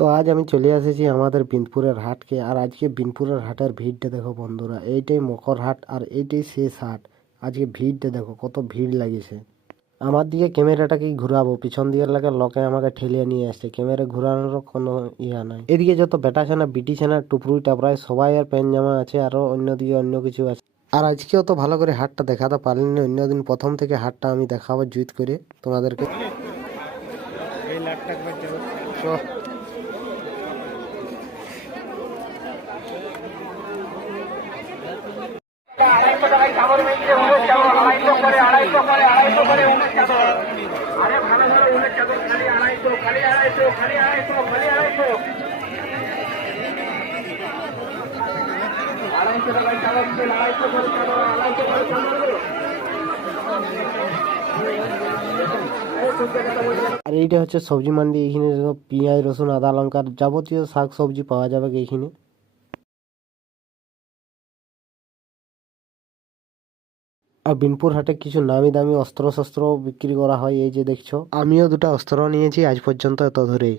তো আজ আমি চলে এসেছি আমাদের বিনপুরের হাটকে। আর আজকে বিনপুরের হাটের ভিড়টা দেখো বন্ধুরা, এইটাই মকর হাট আর এইটাই শেষ হাট। আজকে ভিড়টা দেখো, কত ভিড় লাগিয়েছে। আমার দিকে ক্যামেরাটাকে ঘুরাবো, পিছন দিকের লাগে লোকে আমাকে ঠেলিয়ে নিয়ে আসছে, ক্যামেরা ঘুরানোর কোনো ইয়া নাই। এদিকে যত বেটা ছানা বিটি ছানা টুপরুই টাপরাই সবাই আর প্যান্ট জামা আছে, আরো অন্যদিকে অন্য কিছু আছে। আর আজকেও তো ভালো করে হাটটা দেখাতে পারিনি, অন্যদিন প্রথম থেকে হাটটা আমি দেখাবো জুত করে তোমাদেরকে। আর এইটা হচ্ছে সবজি মান্ডি। এখানে সব পেঁয়াজ রসুন আদা লঙ্কার যাবতীয় শাক সবজি পাওয়া যাবে এইখানে। আর বিনপুর হাটে কিছু নামি দামি অস্ত্র শস্ত্র বিক্রি করা হয়, এই যে দেখছো। আমিও দুটো অস্ত্র নিয়েছি আজ পর্যন্ত এত ধরেই।